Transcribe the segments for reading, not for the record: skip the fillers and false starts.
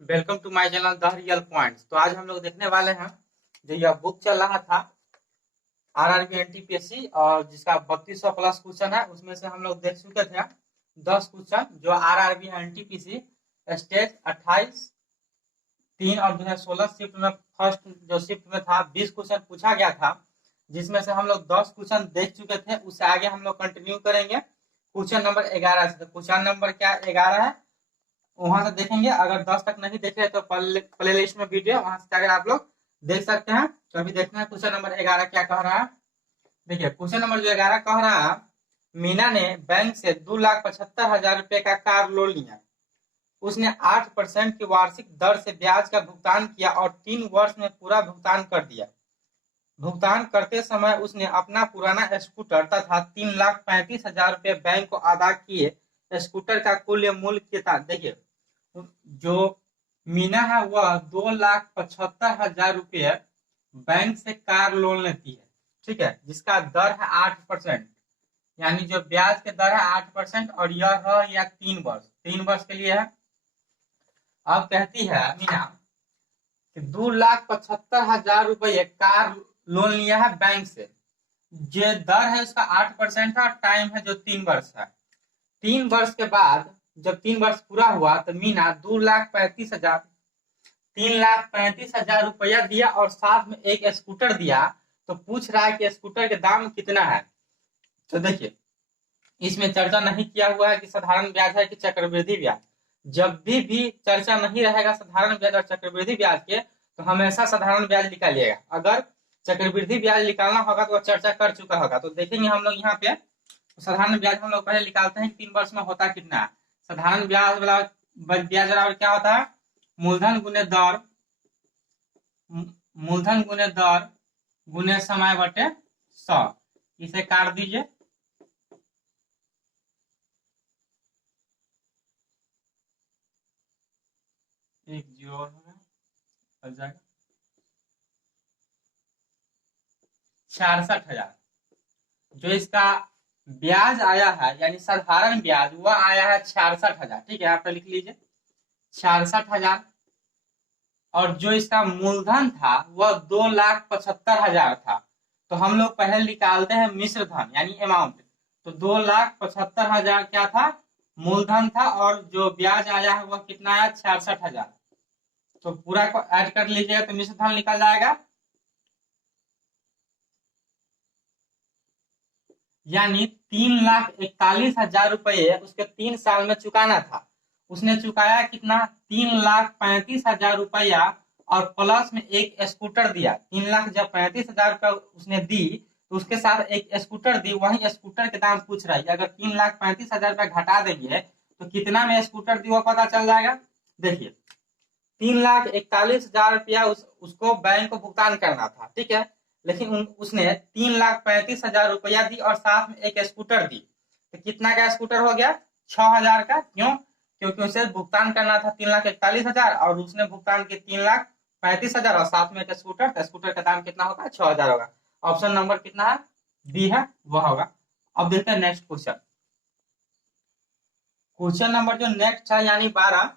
Welcome to my channel the real points. तो आज हम लोग देखने वाले हैं जो यह बुक चल रहा था आरआरबी एनटीपीएससी और जिसका 3200 प्लस क्वेश्चन है। उसमें से हम लोग देख चुके थे 10 क्वेश्चन जो आरआरबी एनटीपीसी स्टेज 28/3 और 2016 शिफ्ट में फर्स्ट जो शिफ्ट में था 20 क्वेश्चन पूछा गया था, जिसमें से हम लोग 10 क्वेश्चन देख चुके थे। उससे आगे हम लोग कंटिन्यू करेंगे क्वेश्चन नंबर 11 से। तो क्वेश्चन नंबर क्या 11 है वहां से देखेंगे। अगर 10 तक नहीं देख रहे तो प्ले लिस्ट में वीडियो वहां से जाकर आप लोग देख सकते हैं। तो अभी देखते हैं क्वेश्चन नंबर 11 क्या कह रहा है। देखिए क्वेश्चन नंबर जो 11 कह रहा है, मीना ने बैंक से 2,75,000 रुपए का कार लोन लिया। उसने 8% की वार्षिक दर से ब्याज का भुगतान किया और 3 वर्ष में पूरा भुगतान कर दिया। भुगतान करते समय उसने अपना पुराना स्कूटर तथा 3,35,000 रुपए बैंक को अदा किए। स्कूटर का कुल मूल्य कितना? देखिए जो मीना है वह 2,75,000 रुपये बैंक से कार लोन लेती है, ठीक है, जिसका दर है 8%। यानी जो ब्याज के दर है 8% और यह है या 3 वर्ष, 3 वर्ष के लिए है। अब कहती है मीना कि 2,75,000 रुपये कार लोन लिया है बैंक से। जो दर है उसका 8% है और टाइम है जो 3 वर्ष है। 3 वर्ष के बाद जब 3 वर्ष पूरा हुआ तो मीना 3,35,000 रुपया दिया और साथ में एक स्कूटर दिया। तो पूछ रहा है कि स्कूटर के दाम कितना है। तो देखिए इसमें चर्चा नहीं किया हुआ है कि साधारण ब्याज है कि चक्रवृद्धि ब्याज। जब भी चर्चा नहीं रहेगा साधारण ब्याज और चक्रवृद्धि ब्याज के तो हमेशा साधारण ब्याज निकालिएगा। अगर चक्रवृद्धि ब्याज निकालना होगा तो चर्चा कर चुका होगा। तो देखेंगे हम लोग यहाँ पे साधारण ब्याज हम लोग पहले निकालते हैं 3 वर्ष में होता कितना है। साधारण ब्याज वाला ब्याज बराबर क्या होता है? मूलधन गुने दर, मूलधन गुने दर गुने समय बटे 100। इसे काट दीजिए। एक जीरो और होगा, बच जाएगा 66,000। जो इसका ब्याज आया है यानी साधारण ब्याज वह आया है 66,000। ठीक है, यहाँ पे लिख लीजिए 66,000। और जो इसका मूलधन था वह 2,75,000 था। तो हम लोग पहले निकालते हैं मिश्र धन यानी अमाउंट। तो 2,75,000 क्या था? मूलधन था और जो ब्याज आया है वह कितना आया? 66,000। तो पूरा को ऐड कर लीजिएगा तो मिश्र धन निकल जाएगा। यानी 3,41,000 रुपये उसके 3 साल में चुकाना था। उसने चुकाया कितना? 3,35,000 रुपया और प्लस में एक स्कूटर दिया। 3,00,000 जब 35,000 रुपया उसने दी तो उसके साथ एक स्कूटर दी। वही स्कूटर के दाम पूछ रहा है। अगर 3,35,000 रुपया घटा देंगे तो कितना में स्कूटर दी वो पता चल जाएगा। देखिए 3,41,000 रुपया उसको बैंक को भुगतान करना था, ठीक है, लेकिन उसने 3,35,000 रुपया दी और साथ में एक स्कूटर दी। तो कितना का स्कूटर हो गया? 6,000 का। क्यों? क्योंकि उसे भुगतान करना था 3,41,000 और उसने भुगतान किया 3,35,000 और साथ में एक स्कूटर। तो स्कूटर का दाम कितना होगा? 6,000 होगा। ऑप्शन नंबर कितना है? बी है, वह होगा। अब देखते हैं नेक्स्ट क्वेश्चन। क्वेश्चन नंबर जो नेक्स्ट है यानी 12,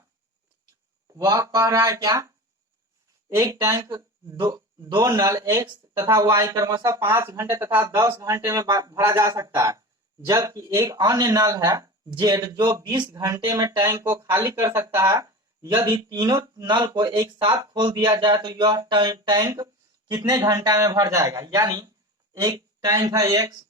वह कह रहा है क्या? एक टैंक दो नल एक्स तथा वाई क्रमशः 5 घंटे तथा 10 घंटे में भरा जा सकता है, जबकि एक अन्य नल है जेड जो 20 घंटे में टैंक को खाली कर सकता है। यदि तीनों नल को एक साथ खोल दिया जाए तो यह टैंक कितने घंटा में भर जाएगा? यानी एक टैंक है एक्स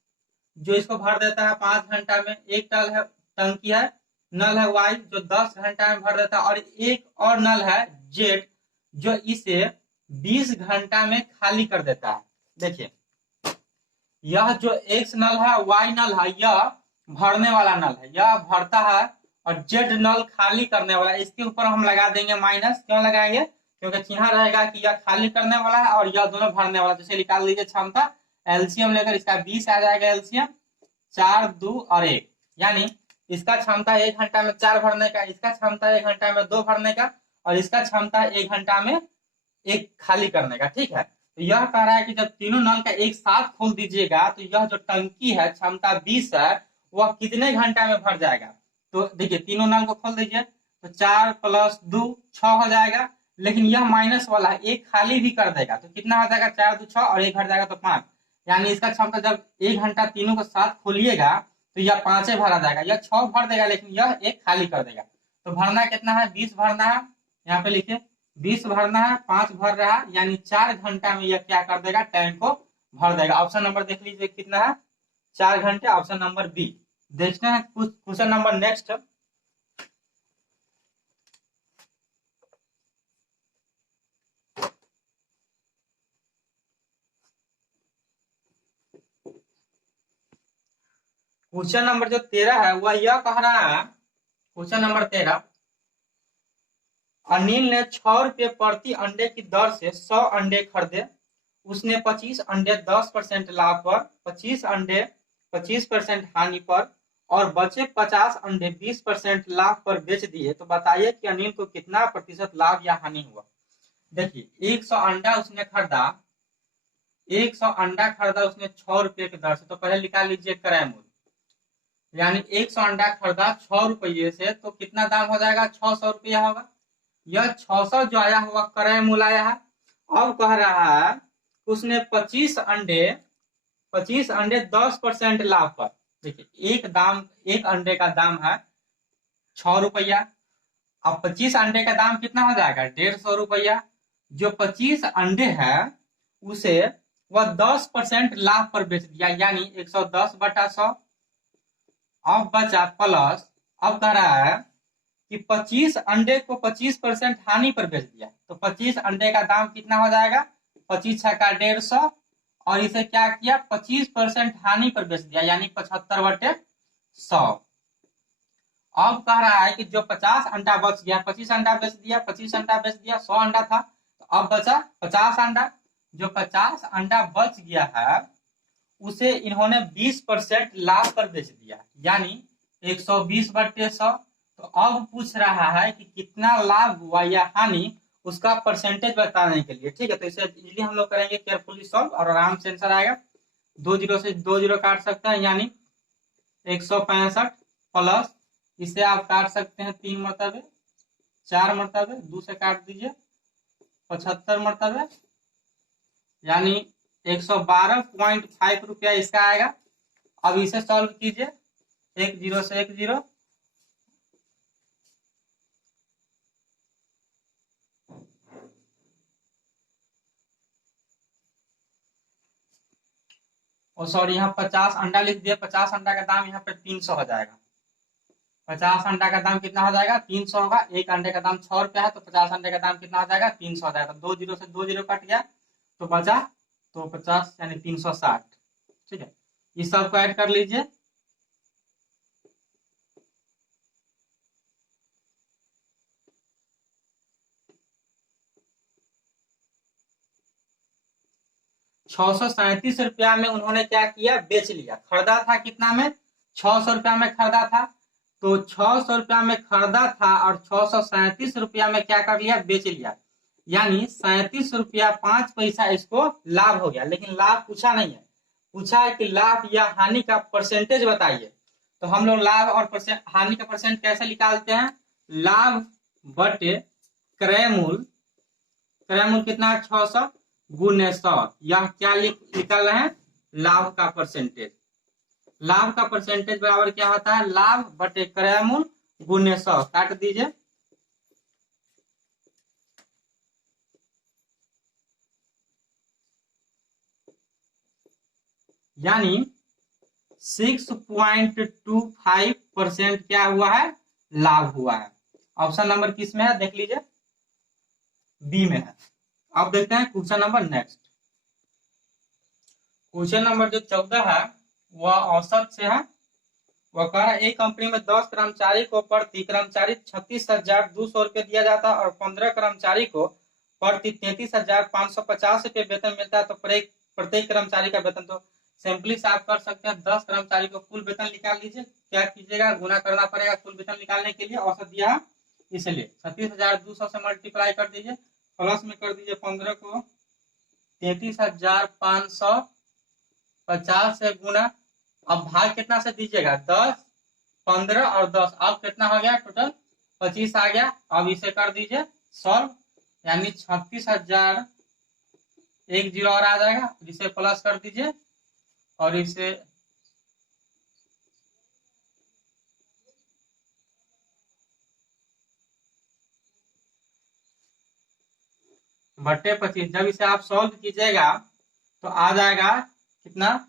जो इसको भर देता है 5 घंटा में। एक नल है, टंकी है, नल है वाई जो 10 घंटा में भर देता है। और एक और नल है जेड जो इसे 20 घंटा में खाली कर देता है। देखिए यह जो एक्स नल है वाई नल है यह भरने वाला नल है, यह भरता है। और जेड नल खाली करने वाला। इसके ऊपर हम लगा देंगे माइनस। क्यों लगाएंगे? क्योंकि चिन्ह रहेगा कि यह खाली करने वाला है और यह दोनों भरने वाला। जैसे निकाल लीजिए क्षमता, एलसीएम लेकर इसका 20 आ जाएगा। एलसीएम 4, 2 और 1, यानी इसका क्षमता 1 घंटा में 4 भरने का, इसका क्षमता 1 घंटा में 2 भरने का और इसका क्षमता 1 घंटा में 1 खाली करने का। ठीक है, तो यह कह रहा है कि जब तीनों नल का एक साथ खोल दीजिएगा तो यह जो टंकी है क्षमता 20 है वह कितने घंटा में भर जाएगा। तो देखिए तीनों नल को खोल दीजिए, तो 4 + 2 6 हो जाएगा। लेकिन यह माइनस वाला है, एक खाली भी कर देगा तो कितना हो जाएगा, 4 × 2 = 6 और एक घट जाएगा तो 5। यानी इसका क्षमता जब 1 घंटा तीनों को साथ खोलिएगा तो यह 5 भरा जाएगा, यह 6 भर देगा लेकिन यह एक खाली कर देगा। तो भरना कितना है, 20 भरना है। यहाँ पे लिखे 20 भरना है, 5 भर रहा है, यानी 4 घंटा में यह क्या कर देगा, टैंक को भर देगा। ऑप्शन नंबर देख लीजिए कितना है, 4 घंटे, ऑप्शन नंबर बी। देखते हैं question number next. Question number जो 13 है वह यह कह रहा है, क्वेश्चन नंबर 13, अनिल ने 6 रुपये प्रति अंडे की दर से 100 अंडे खरीदे। उसने 25 अंडे 10% लाभ पर, 25 अंडे 25% हानि पर और बचे 50 अंडे 20% लाभ पर बेच दिए। तो बताइए कि अनिल को कितना प्रतिशत लाभ या हानि हुआ। देखिए 100 अंडा उसने खरीदा, 100 अंडा खरीदा उसने 6 रुपये की दर से। तो पहले निकाल लीजिए क्रय मूल्य, यानी 100 अंडा खरीदा 6 रुपये से, तो कितना दाम हो जाएगा, 600 रुपया होगा। यह 600 जो आया हुआ क्रय मूल्य आया है। अब कह रहा है उसने 25 अंडे 10% लाभ पर। देखिए एक अंडे का दाम है 6 रुपया। अब 25 अंडे का दाम कितना हो जाएगा, 150 रुपया। जो 25 अंडे है उसे वह 10% लाभ पर बेच दिया, यानी 110/100। अब बचा प्लस, अब कह रहा है कि 25 अंडे को 25% हानि पर बेच दिया। तो 25 अंडे का दाम कितना हो जाएगा, 25 × 150, और इसे क्या किया, 25% हानि पर बेच दिया, यानी 75/100। अब कह रहा है कि जो 50 अंडा बच गया, 25 अंडा बेच दिया, 25 अंडा बेच दिया, 100 अंडा था, तो अब बचा 50 अंडा। जो 50 अंडा बच गया है उसे इन्होंने 20% लाभ पर बेच दिया, यानी 120/100। तो अब पूछ रहा है कि कितना लाभ हुआ या हानि, उसका परसेंटेज बताने के लिए। ठीक है, तो इसे इजीली हम लोग करेंगे, केयरफुली सॉल्व, और आराम से आंसर आएगा। 2 जीरो से 2 जीरो काट सकते हैं, यानी 165 प्लस, इसे आप काट सकते हैं 3 मरतबे, 4 मरतबे, 2 से काट दीजिए 75 मरतबे, यानी 112.5 रुपया इसका आएगा। अब इसे सॉल्व कीजिए, 1 जीरो से 1 जीरो, और सॉरी यहाँ 50 अंडा लिख दिया, 50 अंडा का दाम यहाँ पे 300 हो जाएगा। 50 अंडा का दाम कितना हो जाएगा, 300 होगा। एक अंडे का दाम 6 रुपया है, तो 50 अंडे का दाम कितना हो जाएगा, 300 हो जाएगा। 2 जीरो से 2 जीरो कट गया तो बचा तो 50, यानी 360। ठीक है, इस सब को ऐड कर लीजिए। ₹637 में उन्होंने क्या किया, बेच लिया। खरीदा था कितना में, 600 रुपया में खरीदा था। तो 600 रुपया में खरीदा था और 637 रुपया में क्या कर लिया, बेच लिया, यानी 37 रुपया 5 पैसा इसको लाभ हो गया। लेकिन लाभ पूछा नहीं है, पूछा है कि लाभ या हानि का परसेंटेज बताइए। तो हम लोग लाभ और हानि का परसेंट कैसे निकालते हैं, लाभ बटे क्रय मूल्य। क्रय मूल्य कितना है, 600 गुने 100। यह क्या निकल रहे हैं, लाभ का परसेंटेज। लाभ का परसेंटेज बराबर क्या होता है, लाभ बटे क्रय मूल्य गुने 100। काट दीजिए, यानी 6.25% क्या हुआ है, लाभ हुआ है। ऑप्शन नंबर किस में है, देख लीजिए, बी में है। अब देखते हैं question number next. Question number जो 14 है वह औसत से है। वह कह रहा है एक कंपनी में 10 कर्मचारी को प्रति कर्मचारी 36,200 रुपये दिया जाता है और 15 कर्मचारी को प्रति 33,550 रुपये वेतन मिलता है। तो प्रत्येक कर्मचारी का वेतन, तो सिंपली से आप कर सकते हैं 10 कर्मचारी को कुल वेतन निकाल लीजिए। क्या कीजिएगा, गुना करना पड़ेगा कुल वेतन निकालने के लिए, औसत दिया है इसलिए 36,200 से मल्टीप्लाई कर दीजिए, प्लस में कर दीजिए 15 को 33,550 से गुना। अब भाग कितना से दीजिएगा, 10, 15 और 10। अब कितना हो गया टोटल 25 आ गया। अब इसे कर दीजिए सॉल्व, यानी 36,000 एक जीरो और आ जाएगा, इसे प्लस कर दीजिए और इसे बट्टे 25। जब इसे आप सॉल्व कीजिएगा तो आ जाएगा कितना,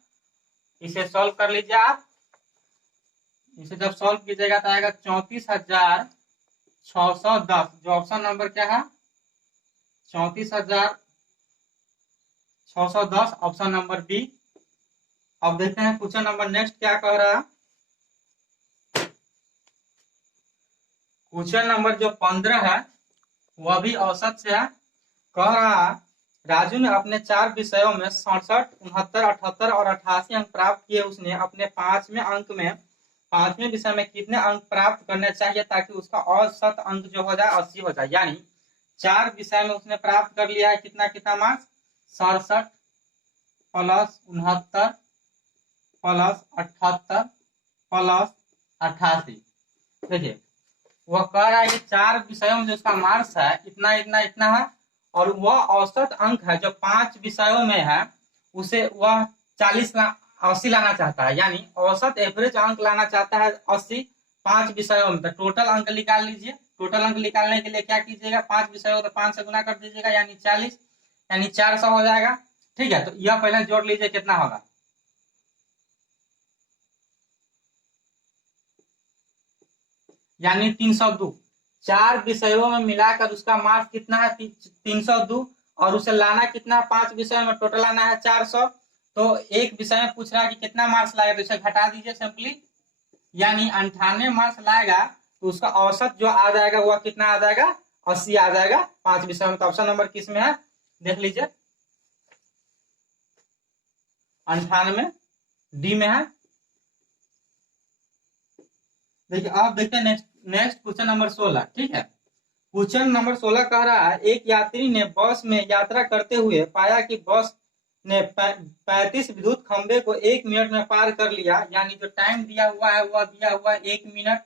इसे सॉल्व कर लीजिए आप। इसे जब सॉल्व कीजिएगा तो आएगा 34,610। जो ऑप्शन नंबर क्या है, 34,610, ऑप्शन नंबर बी। अब देखते हैं क्वेश्चन नंबर नेक्स्ट क्या कह रहा है। क्वेश्चन नंबर जो 15 है वह भी औसत से है। कह रहा है राजू ने अपने 4 विषयों में 67, 69, 78 और 88 अंक प्राप्त किए। उसने अपने 5वें विषय में कितने अंक प्राप्त करने चाहिए ताकि उसका औसत अंक जो हो जाए 80 हो जाए। यानी 4 विषय में उसने प्राप्त कर लिया है कितना कितना मार्क्स, 67 प्लस 69 प्लस 78 प्लस 88। देखिए वह कह रहा है कि 4 विषयों में जो उसका मार्क्स है इतना इतना इतना है, और वह औसत अंक है जो 5 विषयों में है उसे वह 80 लाना चाहता है। यानी औसत एवरेज अंक लाना चाहता है 80 5 विषयों में। तो टोटल अंक निकाल लीजिए। टोटल अंक निकालने के लिए क्या कीजिएगा, 5 विषयों तो 5 से गुना कर दीजिएगा, यानी 40, यानी 400 हो जाएगा। ठीक है, तो यह पहले जोड़ लीजिए कितना होगा, यानी 302। 4 विषयों में मिलाकर उसका मार्क्स कितना है, 302, और उसे लाना कितना, 5 विषयों में टोटल लाना है 400। तो एक विषय में पूछ रहा है कि कितना मार्क्स लाएगा, तो इसे घटा दीजिए सिंपली, यानी 98 मार्क्स लाएगा तो उसका औसत जो आ जाएगा वह कितना आ जाएगा, 80 आ जाएगा 5 विषयों में। तो ऑप्शन नंबर किस में है, देख लीजिए, 98 डी में है। देखिए आप देखते हैं नेक्स्ट क्वेश्चन नंबर 16। ठीक है, क्वेश्चन नंबर 16 कह रहा है एक यात्री ने बस में यात्रा करते हुए पाया कि बस ने 35 विद्युत खंबे को 1 मिनट में पार कर लिया। यानी जो टाइम दिया हुआ है वह दिया हुआ है 1 मिनट,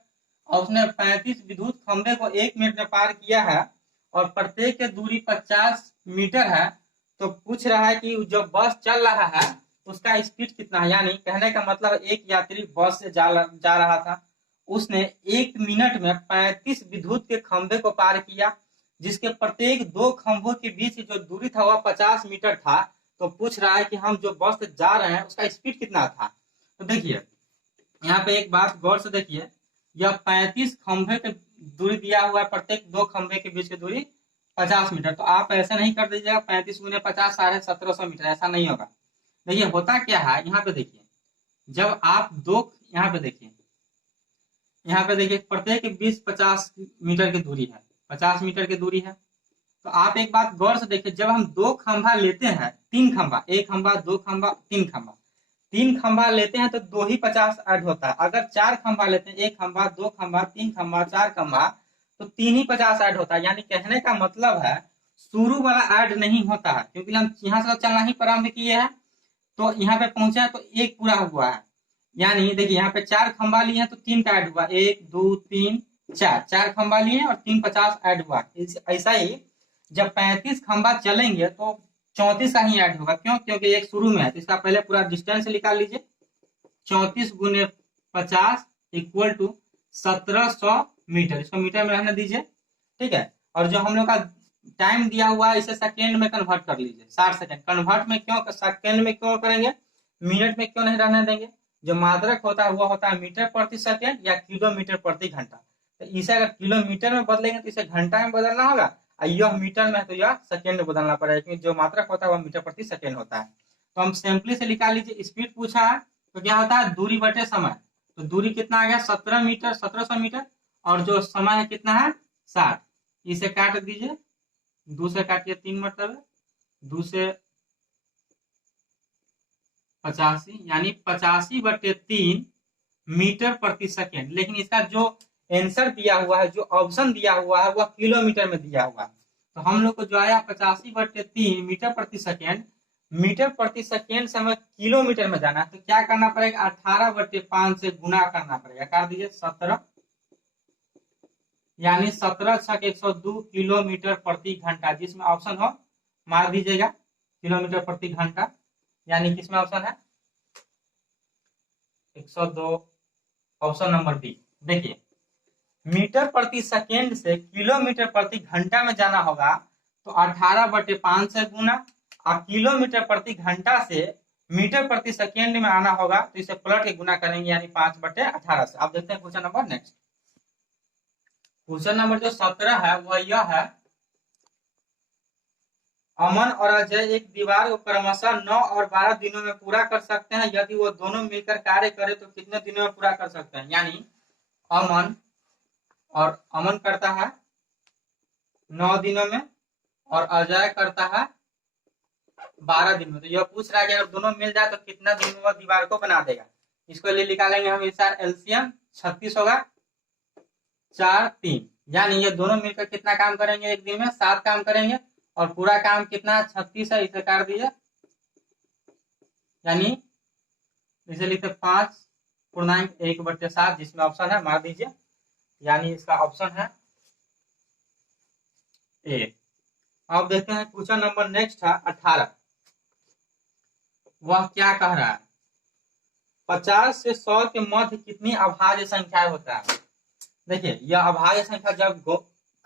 और उसने 35 विद्युत खंबे को 1 मिनट में पार किया है, और प्रत्येक की दूरी 50 मीटर है। तो पूछ रहा है कि जो बस चल रहा है उसका स्पीड कितना है। यानी कहने का मतलब एक यात्री बस से जा रहा था, उसने 1 मिनट में 35 विद्युत के खंभे को पार किया, जिसके प्रत्येक 2 खंभों के बीच जो दूरी था वह 50 मीटर था। तो पूछ रहा है कि हम जो बस से जा रहे हैं उसका स्पीड कितना था। तो देखिए यहाँ पे एक बात गौर से देखिए, यह 35 खंभे की दूरी दिया हुआ है, प्रत्येक 2 खंभे के बीच की दूरी 50 मीटर। तो आप ऐसे नहीं कर दीजिएगा 35 गुने 50 1750 मीटर, ऐसा नहीं होगा। देखिए होता क्या है, यहाँ पे देखिए, जब आप दो, यहाँ पे देखिए, यहाँ पे देखिए प्रत्येक के बीच 50 मीटर की दूरी है, 50 मीटर की दूरी है। तो आप एक बात गौर से देखिए, जब हम 2 खंभा लेते हैं, 3 खंभा, 1 खंभा 2 खंभा 3 खंभा, 3 खंभा लेते हैं तो 2 ही 50 ऐड होता है। अगर 4 खंभा लेते हैं, 1 खंभा 2 खंभा 3 खंभा 4 खंभा, तो 3 ही 50 ऐड होता है। यानी कहने का मतलब है शुरू वाला ऐड नहीं होता है, क्योंकि हम यहाँ से चलना ही प्रारंभ किए हैं, तो यहाँ पे पहुंचे हैं तो 1 पूरा हुआ है। यानी देखिए यहाँ पे 4 खंभा लिए हैं तो 3 का ऐड हुआ, 1 2 3 4, 4 खंभा लिए हैं और 3 50 ऐड हुआ। ऐसा ही जब 35 खंभा चलेंगे तो 34 का ही ऐड होगा। क्यों, क्योंकि एक शुरू में है, तो इसका पहले पूरा डिस्टेंस निकाल लीजिए। 34 गुने 50 इक्वल टू 1700 मीटर, इसको मीटर में रहने दीजिए। ठीक है, और जो हम लोग का टाइम दिया हुआ है इसे सेकेंड में कन्वर्ट कर लीजिए, 60 सेकेंड। कन्वर्ट में क्यों, सेकेंड में क्यों करेंगे, मिनट में क्यों नहीं रहने देंगे। जो मात्रक होता है वो होता है मीटर प्रति सेकेंड या किलोमीटर प्रति घंटा। तो इसे अगर किलोमीटर में बदलेंगे तो इसे घंटा में बदलना होगा, और यह मीटर में है तो यह सेकेंड में बदलना पड़ेगा, क्योंकि जो मात्रक होता है वह मीटर प्रति सेकेंड होता है। तो हम सिंपली से निकाल लीजिए, स्पीड पूछा है तो क्या होता है दूरी बटे समय। तो दूरी कितना आ गया 17 मीटर, 1700 मीटर, और जो समय है कितना है 60। इसे काट दीजिए, 2 से काटिए 3 मरतबे, 2 से 85, यानी 85/3 मीटर प्रति सेकेंड। लेकिन इसका जो आंसर दिया हुआ है, जो ऑप्शन दिया हुआ है वह किलोमीटर में दिया हुआ है। तो हम लोग को जो आया 85/3 मीटर प्रति सेकेंड, मीटर प्रति सेकेंड से हमें किलोमीटर में जाना है, तो क्या करना पड़ेगा 18/5 से गुना करना पड़ेगा। कर दीजिए 17 यानी 17 छक 102 किलोमीटर प्रति घंटा, जिसमें ऑप्शन हो मार दीजिएगा किलोमीटर प्रति घंटा, यानी किसमें ऑप्शन है 102, ऑप्शन नंबर बी। देखिए मीटर प्रति सेकेंड से किलोमीटर प्रति घंटा में जाना होगा तो 18/5 से गुना, और किलोमीटर प्रति घंटा से मीटर प्रति सेकेंड में आना होगा तो इसे पलट के गुना करेंगे, यानी 5/18 से। अब देखते हैं question number next. Question number जो 17 है वह यह है, अमन और अजय एक दीवार को क्रमशः 9 और 12 दिनों में पूरा कर सकते हैं, यदि वो दोनों मिलकर कार्य करें तो कितने दिनों में पूरा कर सकते हैं। यानी अमन करता है 9 दिनों में और अजय करता है 12 दिन में। तो यह पूछ रहा है कि अगर दोनों मिल जाए तो कितना दिन में वह दीवार को बना देगा। इसको लिए निकालेंगे हम इसका एलसीएम, 36 होगा 4 3, यानी ये दोनों मिलकर कितना काम करेंगे एक दिन में 7 काम करेंगे, और पूरा काम कितना 36 है, इसे काट दीजिए, यानी इसे लिखते 5.1/7, जिसमें ऑप्शन है मार दीजिए, यानी इसका ऑप्शन है ए। अब देखते हैं क्वेश्चन नंबर नेक्स्ट है 18। वह क्या कह रहा है, 50 से 100 के मध्य कितनी अभाज्य संख्या होता है। देखिए यह अभाज्य संख्या जब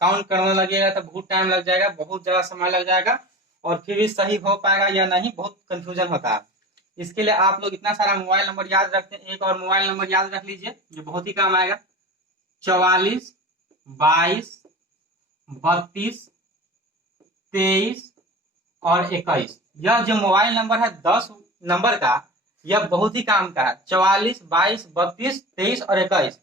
काउंट करने लगेगा तो बहुत टाइम लग जाएगा, बहुत ज्यादा समय लग जाएगा, और फिर भी सही हो पाएगा या नहीं बहुत कंफ्यूजन होता है। इसके लिए आप लोग इतना सारा मोबाइल नंबर याद रखते हैं, एक और मोबाइल नंबर याद रख लीजिए जो बहुत ही काम आएगा, 44 22 32 23 और 21। यह जो मोबाइल नंबर है 10 नंबर का, यह बहुत ही काम का है, 44 22 32 23 और 21।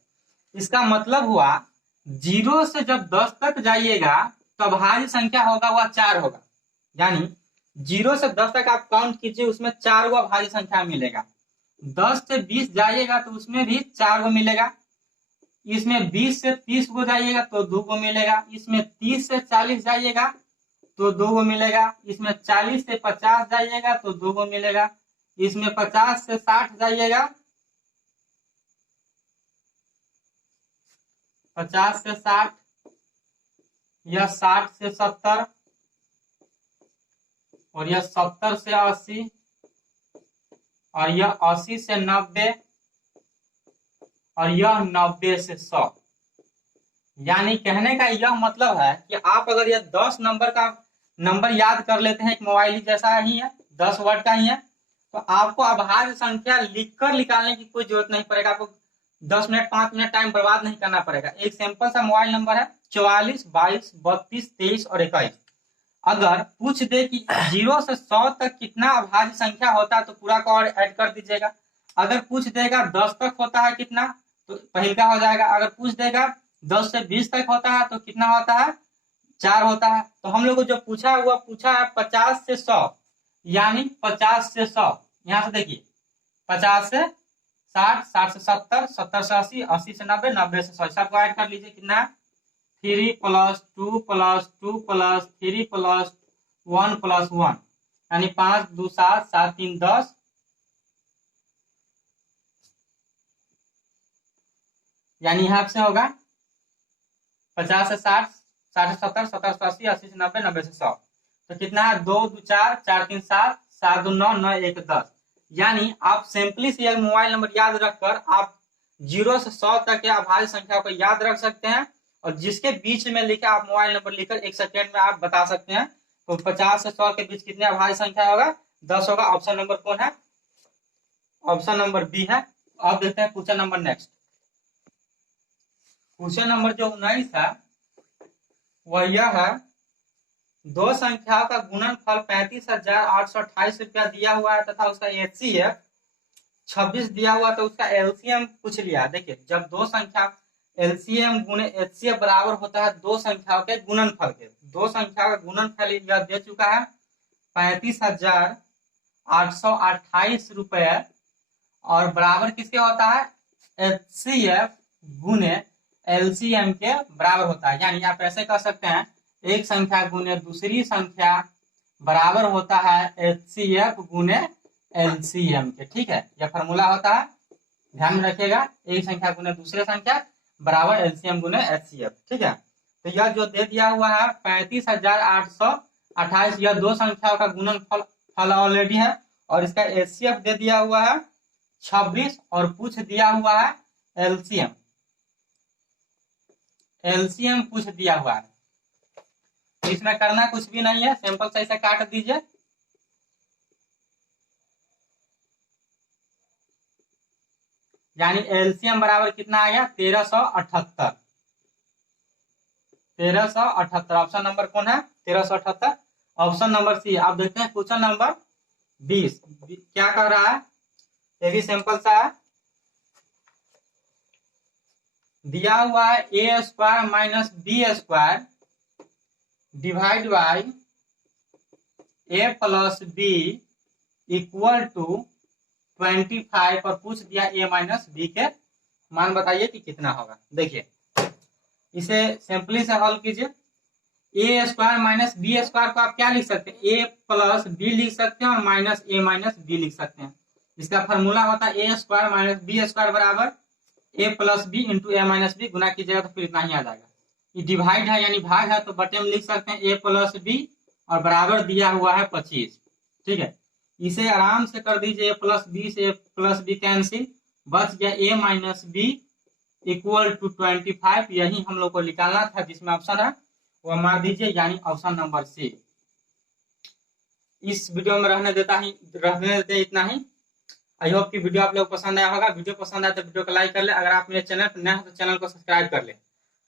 इसका मतलब हुआ 0 से जब 10 तक जाइएगा तो अभाज्य संख्या होगा वह 4 होगा, यानी 0 से 10 तक आप काउंट कीजिए, उसमें 4 गो अभाज्य संख्या मिलेगा। 10 से 20 जाइएगा तो उसमें भी 4 गो मिलेगा, इसमें 20 से 30 गो जाइएगा तो 2 गो मिलेगा, इसमें 30 से 40 जाइएगा तो 2 गो मिलेगा, इसमें 40 से 50 जाइएगा तो 2 गो मिलेगा, इसमें 50 से 60 जाइएगा, 50 से 60, यह 60 से 70, और यह 70 से 80, और यह 80 से 90, और यह 90 से 100। यानी कहने का यह मतलब है कि आप अगर यह 10 नंबर का नंबर याद कर लेते हैं, एक मोबाइल जैसा ही है 10 वर्ड का ही है, तो आपको अभाज्य संख्या लिखकर निकालने की कोई जरूरत नहीं पड़ेगा, आपको 10 मिनट 5 मिनट टाइम बर्बाद नहीं करना पड़ेगा। एक सिंपल सा मोबाइल नंबर है 44 22 32 23 और 21। अगर पूछ दे कि 0 से 100 तक कितना अभाज्य संख्या होता है तो पूरा को और ऐड कर दीजिएगा। अगर पूछ देगा 10 तक होता है कितना तो पहले का हो जाएगा। अगर पूछ देगा 10 से 20 तक होता है तो कितना होता है 4 होता है। तो हम लोग को जो पूछा है वह पूछा है 50 से 100, यानी 50 से 100। यहाँ से देखिए 50 से 60, 60 से 70, 70 से 80, 80 से 90, 90 से 100, सबको ऐड कर लीजिए कितना 3 + 2 + 2 + 3 + 1 + 1, यानी 5 2 7 7 3 10, यानी यहाँ से होगा 50 से 60, 60 से 70, 70 से 80, 80 से 90, 90 से 100। तो कितना है 2 2 4, 4 3 7, 7 2 9, 9 1 10। यानी आप सिंपली से एक मोबाइल नंबर याद रखकर आप 0 से 100 तक के अभाज्य संख्या को याद रख सकते हैं, और जिसके बीच में लिखे आप मोबाइल नंबर लिखकर 1 सेकेंड में आप बता सकते हैं। तो 50 से 100 के बीच कितने अभाज्य संख्या होगा 10 होगा। ऑप्शन नंबर कौन है, ऑप्शन नंबर बी है। अब देखते हैं question number next. Question number जो 19 है वह यह है, दो संख्याओं का गुणनफल 35,828 रुपया दिया हुआ है तथा उसका HCF 26 दिया हुआ, तो उसका LCM पूछ लिया। देखिए जब दो संख्या LCM गुणे HCF बराबर होता है दो संख्याओं के गुणनफल के, दो संख्याओं का गुणनफल यह दे चुका है 35,828 रुपए, और बराबर किसके होता है HCF गुणे LCM के बराबर होता है। यानी आप ऐसे कह सकते हैं एक संख्या गुणे दूसरी संख्या बराबर होता है HCF गुणे LCM के। ठीक है, यह फॉर्मूला होता है, ध्यान में रखिएगा। एक संख्या गुणे दूसरे संख्या बराबर एलसीएम गुने एचसीएफ। ठीक है, तो यह जो दे दिया हुआ है 35,828, यह दो संख्याओं का गुणनफल ऑलरेडी है, और इसका एचसीएफ दे दिया हुआ है 26, और पूछ दिया हुआ है एलसीएम। एलसीएम पूछ दिया हुआ है, इसमें करना कुछ भी नहीं है, सिंपल से इसे काट दीजिए। यानी एलसीएम बराबर कितना आ गया 1378। 1378 ऑप्शन नंबर कौन है 1378, ऑप्शन नंबर सी। आप देखते हैं क्वेश्चन नंबर 20 क्या कर रहा है, ये भी सिंपल सा है। दिया हुआ है a square minus b square divide by a plus b equal to 25, और पूछ दिया ए माइनस बी के मान बताइए कि कितना होगा। देखिए इसे सिंपली से हल कीजिए। ए स्क्वायर माइनस बी स्क्वायर को आप क्या लिख सकते हैं, ए प्लस बी लिख सकते हैं और माइनस ए माइनस बी लिख सकते हैं। इसका फॉर्मूला होता है a square minus b square बराबर ए प्लस बी इंटू ए माइनस बी, गुना कीजिएगा तो फिर इतना ही आ जाएगा। ये डिवाइड है यानी भाग है, तो बटे में लिख सकते हैं ए प्लस बी और बराबर दिया हुआ है 25। ठीक है, इसे आराम से कर दीजिए, ए प्लस बी से ए प्लस बी कैंसिल, बच गया ए माइनस बी इक्वल टू 25। यही हम लोग को निकालना था, जिसमें ऑप्शन है वो मार दीजिए, यानी ऑप्शन नंबर सी। इस वीडियो में रहने देते इतना ही। आई होप कि वीडियो आप लोग पसंद आया होगा। वीडियो पसंद आया तो वीडियो को लाइक कर ले, अगर आप मेरे चैनल पर नए हो तो चैनल को सब्सक्राइब कर ले।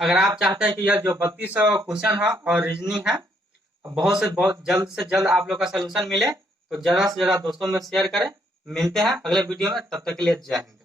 अगर आप चाहते हैं कि यह जो 3200 क्वेश्चन है और रीजनिंग है बहुत जल्द से जल्द आप लोग का सोल्यूशन मिले, तो ज्यादा से ज्यादा दोस्तों में शेयर करें। मिलते हैं अगले वीडियो में, तब तक के लिए जय हिंद।